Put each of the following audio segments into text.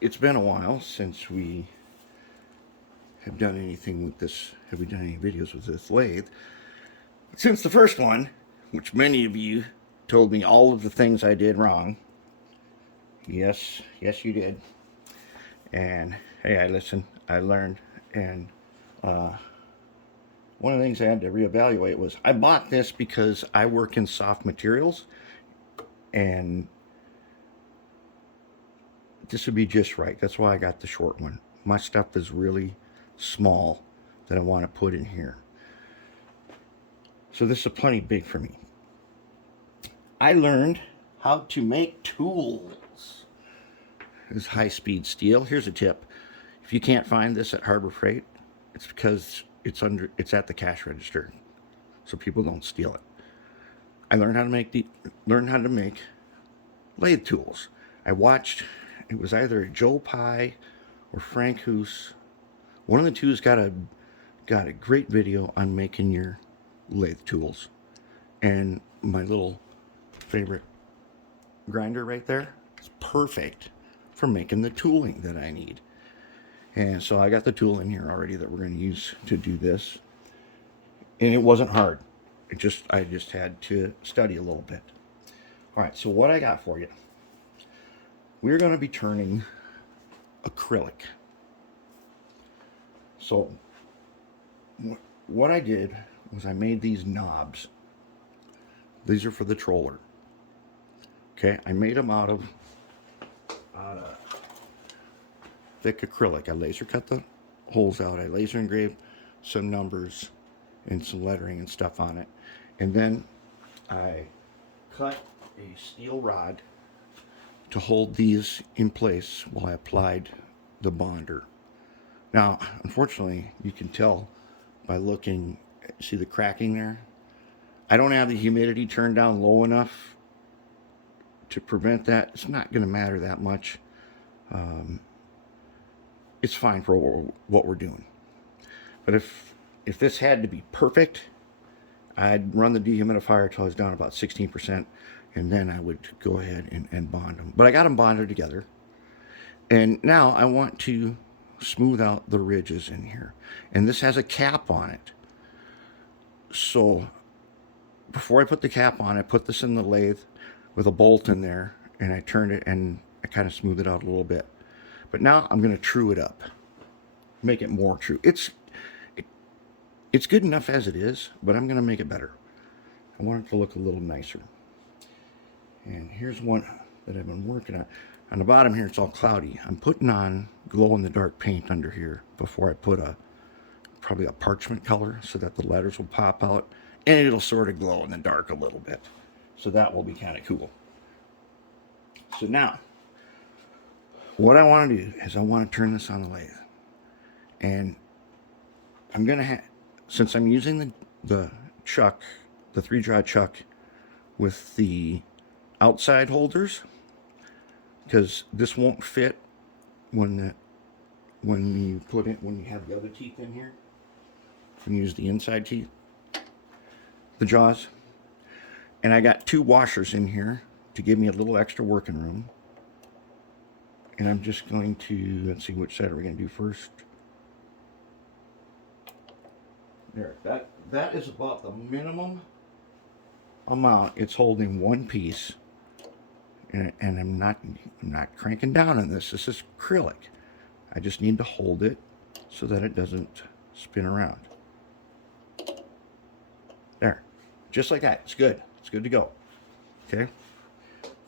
it's been a while since we have done anything with this. Have we done any videos with this lathe? Since the first one, which many of you told me all of the things I did wrong. Yes, you did. And hey, I listened, I learned, and one of the things I had to reevaluate was I bought this because I work in soft materials, and this would be just right. That's why I got the short one. My stuff is really small that I want to put in here. So this is plenty big for me. I learned how to make tools. This is high-speed steel. Here's a tip. If you can't find this at Harbor Freight, it's because it's at the cash register, so people don't steal it. I learned how to make lathe tools. I watched, it was either Joe Pye or Frank Hoos. One of the two's got a great video on making your lathe tools. And my little favorite grinder right there is perfect for making the tooling that I need. And so I got the tool in here already that we're going to use to do this. And it wasn't hard. I just had to study a little bit. All right, so what I got for you. We're going to be turning acrylic. So what I did was I made these knobs. These are for the Troller. Okay, I made them out of thick acrylic. I laser cut the holes out. I laser engraved some numbers and some lettering and stuff on it. And then I cut a steel rod to hold these in place while I applied the bonder. Now, unfortunately, you can tell by looking, see the cracking there? I don't have the humidity turned down low enough to prevent that. It's not going to matter that much. It's fine for what we're doing. But if this had to be perfect, I'd run the dehumidifier till I was down about 16%, and then I would go ahead and bond them. But I got them bonded together. And now I want to smooth out the ridges in here. And this has a cap on it. So before I put the cap on, I put this in the lathe with a bolt in there, and I turned it and I kind of smoothed it out a little bit. But now I'm going to true it up, make it more true. It's good enough as it is, but I'm going to make it better. I want it to look a little nicer. And here's one that I've been working on. On the bottom here, it's all cloudy. I'm putting on glow-in-the-dark paint under here before I put probably a parchment color so that the letters will pop out, and it'll sort of glow in the dark a little bit. So that will be kind of cool. So now, what I want to do is I want to turn this on the lathe. And I'm going to since I'm using the chuck, the 3-jaw chuck with the outside holders, because this won't fit when you have the other teeth in here. You use the inside teeth, the jaws. And I got 2 washers in here to give me a little extra working room. And I'm just going to, let's see, which side are we going to do first? There, that is about the minimum amount it's holding one piece. And I'm not cranking down on this. This is acrylic. I just need to hold it so that it doesn't spin around. There, just like that. It's good. It's good to go. Okay.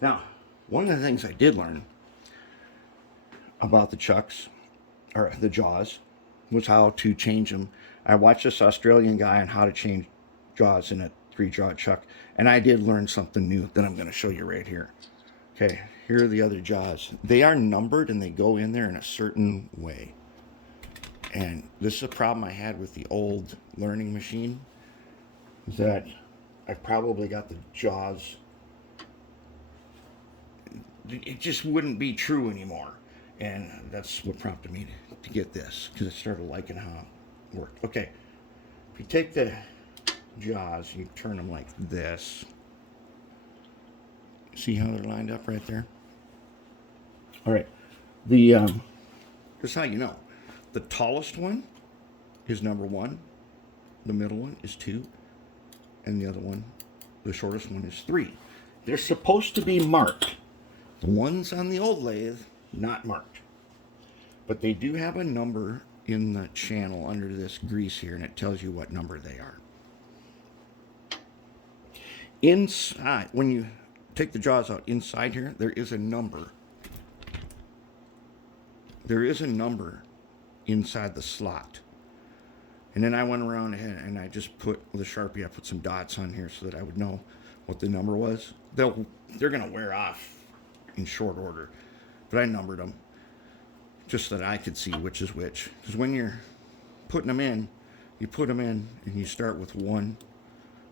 Now, one of the things I did learn about the chucks, or the jaws, was how to change them. I watched this Australian guy on how to change jaws in a 3-jaw chuck, and I did learn something new that I'm going to show you right here. Okay, here are the other jaws. They are numbered and they go in there in a certain way. And this is a problem I had with the old learning machine, is that I probably got the jaws, it just wouldn't be true anymore. And that's what prompted me to get this, because I started liking how it worked. Okay, if you take the jaws, you turn them like this. See how they're lined up right there? All right, The here's how you know. The tallest one is number 1, the middle one is 2, and the other one, the shortest one, is 3. They're supposed to be marked. The ones on the old lathe, not marked. But they do have a number in the channel under this grease here, and it tells you what number they are. Inside, when you take the jaws out inside here, there is a number. There is a number inside the slot. And then I went around and I just put, with a Sharpie, I put some dots on here so that I would know what the number was. They're going to wear off in short order. But I numbered them just so that I could see which is which. Because when you're putting them in, you put them in and you start with 1,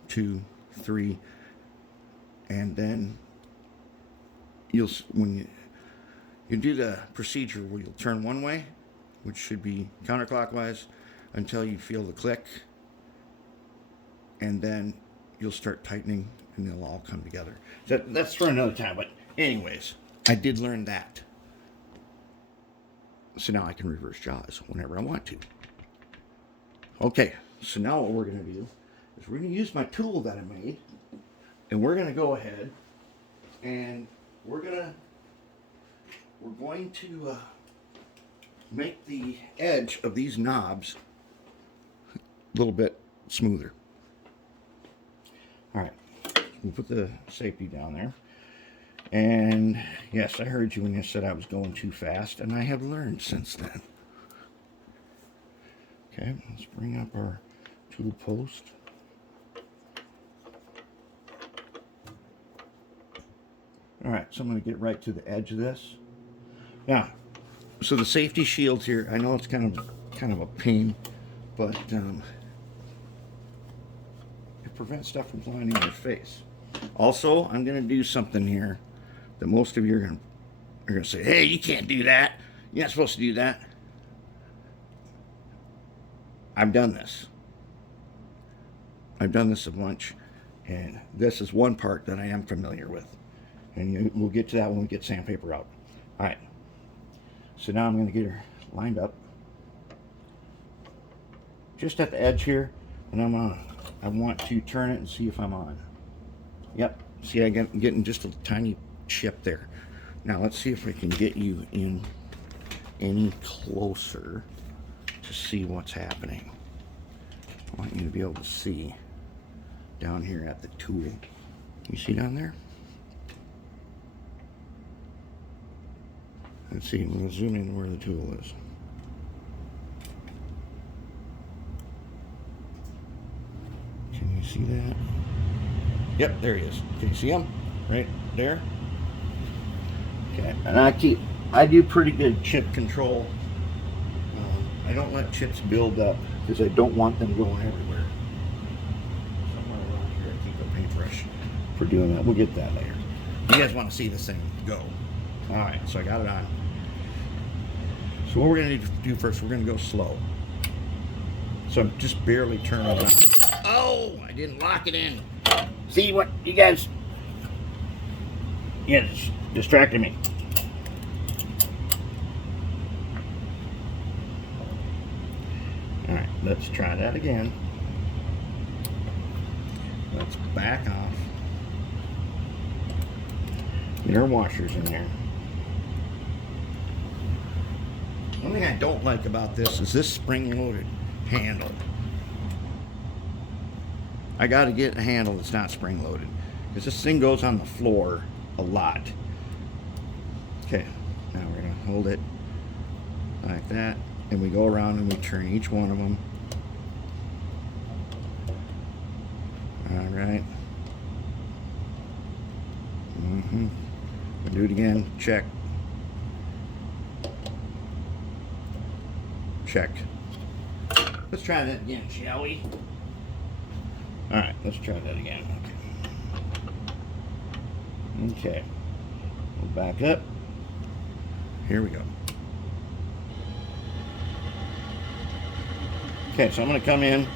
2, 3, and then when you do the procedure where you'll turn one way, which should be counterclockwise, until you feel the click, and then you'll start tightening and they'll all come together. That's for another time, but anyways, I did learn that. So now I can reverse jaws whenever I want to. Okay, so now what we're going to do is we're going to use my tool that I made, and we're going to go ahead and we're going to make the edge of these knobs a little bit smoother. All right, we'll put the safety down there. And yes, I heard you when you said I was going too fast, and I have learned since then. Okay, let's bring up our tool post. All right, so I'm going to get right to the edge of this. Now, so the safety shields here, I know it's kind of a pain, but it prevents stuff from flying in your face. Also, I'm going to do something here that most of you are going to say, hey, you can't do that. You're not supposed to do that. I've done this. I've done this a bunch, and this is one part that I am familiar with. And we'll get to that when we get sandpaper out. All right. So now I'm going to get her lined up just at the edge here, and I want to turn it and see if I'm on. Yep. See, I'm getting just a tiny chip there. Now let's see if we can get you in any closer to see what's happening. I want you to be able to see down here at the tool. You see down there? Let's see, we'll zoom in where the tool is. Can you see that? Yep, there he is. Can you see him? Right there? Okay, and I do pretty good chip control. I don't let chips build up because I don't want them going everywhere. Somewhere around here, I keep a paintbrush for doing that. We'll get that later. You guys want to see this thing go. All right, so I got it on. So what we're going to do first, we're going to go slow. So I'm just barely turning it on. Oh, I didn't lock it in. See what you guys... Yeah, it's distracting me. All right, let's try that again. Let's back off. Get our washers in there. One thing I don't like about this is this spring-loaded handle. I got to get a handle that's not spring-loaded because this thing goes on the floor a lot. Okay, now we're going to hold it like that, and we go around and we turn each one of them. All right. We'll do it again. Check. Check. Let's try that again, shall we? All right, let's try that again. Okay. We'll back up. Here we go. Okay, so I'm going to come in.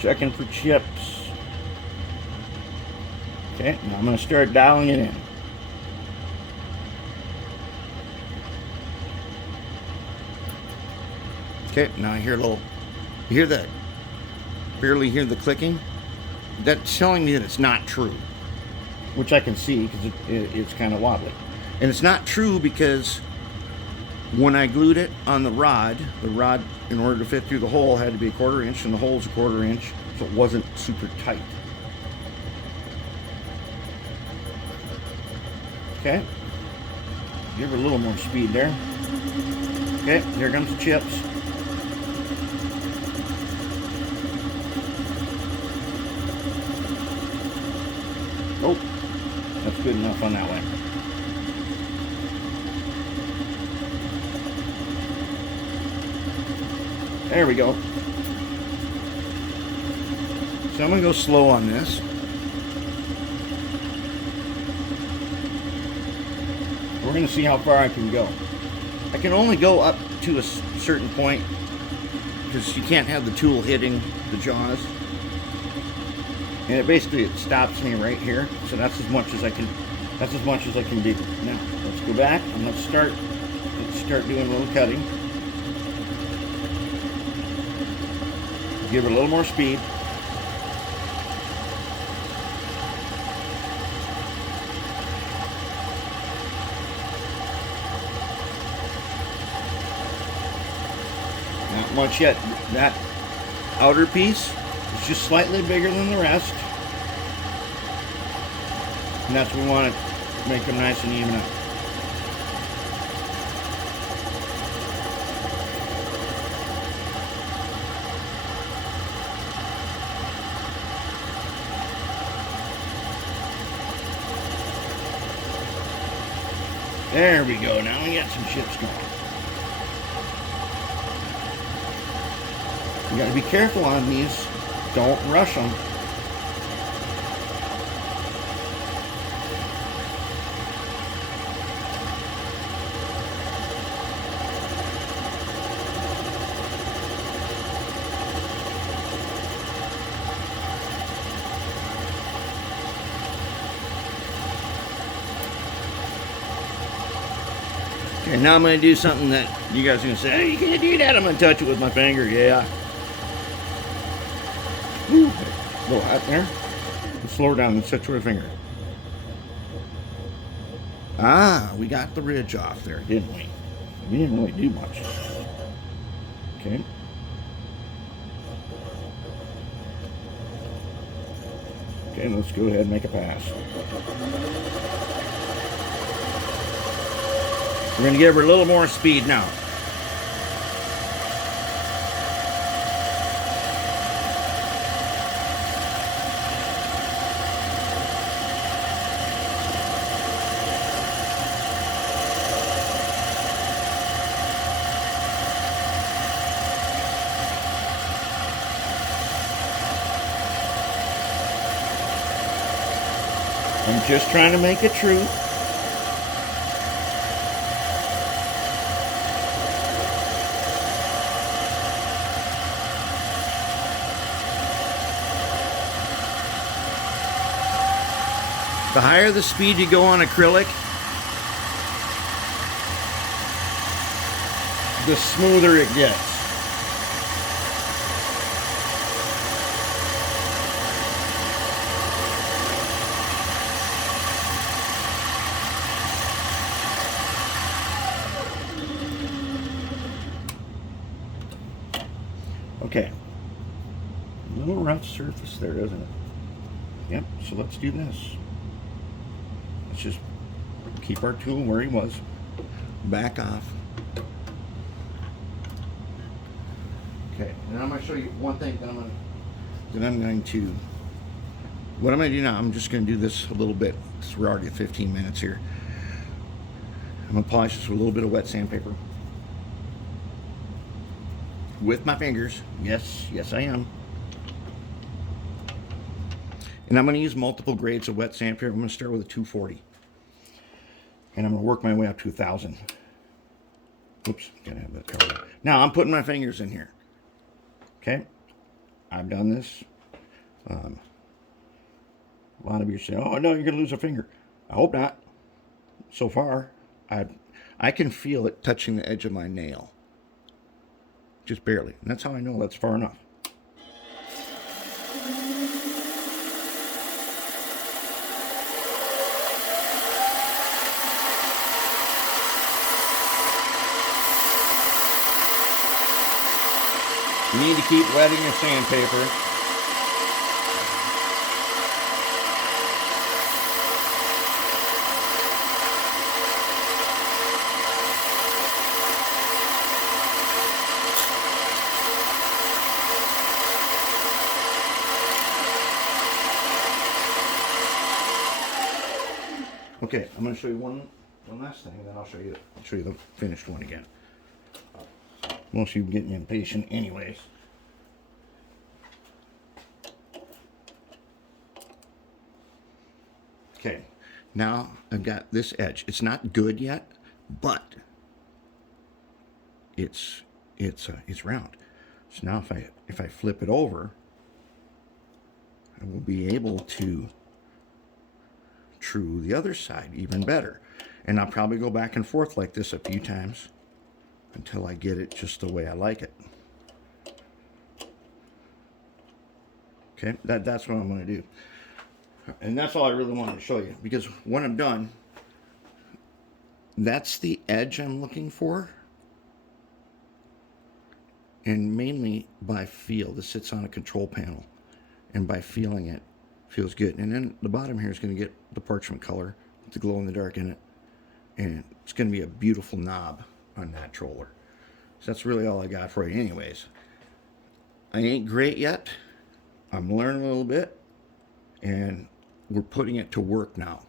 Checking for chips. Okay, now I'm going to start dialing it in. Okay, now I hear a little, you hear that? Barely hear the clicking? That's telling me that it's not true, which I can see because it's kind of wobbly. And it's not true because when I glued it on the rod, in order to fit through the hole had to be 1/4 inch, and the hole's 1/4 inch, so it wasn't super tight. Okay, give her a little more speed there. Okay, here comes the chips. Oh, that's good enough on that way. There we go. So I'm going to go slow on this. We're going to see how far I can go. I can only go up to a certain point because you can't have the tool hitting the jaws. And it stops me right here. So that's as much as I can do. Now, let's go back and let's start doing a little cutting. Give it a little more speed. Not much yet. That outer piece is just slightly bigger than the rest. And that's what we want to make them nice and even up. There we go. Now we got some chips going. You got to be careful on these. Don't rush them. Okay, now I'm going to do something that you guys are going to say, hey, you can't do that. I'm going to touch it with my finger. Yeah. Woo. A little hot there. Let's slow her down and touch with a finger. Ah, we got the ridge off there, didn't we? We didn't really do much. Okay. Okay, let's go ahead and make a pass. We're going to give her a little more speed now. I'm just trying to make it true. The higher the speed you go on acrylic, the smoother it gets. Okay. A little rough surface there, doesn't it? Yep, so let's do this. Let's just keep our tool where he was. Back off. Okay, and I'm going to show you one thing that what I'm going to do now, I'm just going to do this a little bit. We're already at 15 minutes here. I'm going to polish this with a little bit of wet sandpaper. With my fingers. Yes, I am. And I'm going to use multiple grades of wet sandpaper. I'm going to start with a 240. And I'm going to work my way up to 1,000. Oops, gotta have that covered. Now I'm putting my fingers in here. Okay, I've done this A lot of you say, "Oh no, you're gonna lose a finger." I hope not. So far, I can feel it touching the edge of my nail, just barely, and that's how I know that's far enough. You need to keep wetting your sandpaper. Okay, I'm going to show you one last thing, then I'll show you the finished one again. Most of you getting impatient anyways. Okay, now I've got this edge. It's not good yet, but it's round. So now if I flip it over, I will be able to true the other side even better. And I'll probably go back and forth like this a few times until I get it just the way I like it. Okay, that's what I'm going to do. And that's all I really wanted to show you, because when I'm done, that's the edge I'm looking for. And mainly by feel. This sits on a control panel, and by feeling it, feels good. And then the bottom here is going to get the parchment color, the glow in the dark in it, and it's going to be a beautiful knob on that troller. So that's really all I got for you anyways. I ain't great yet. I'm learning a little bit, and we're putting it to work now.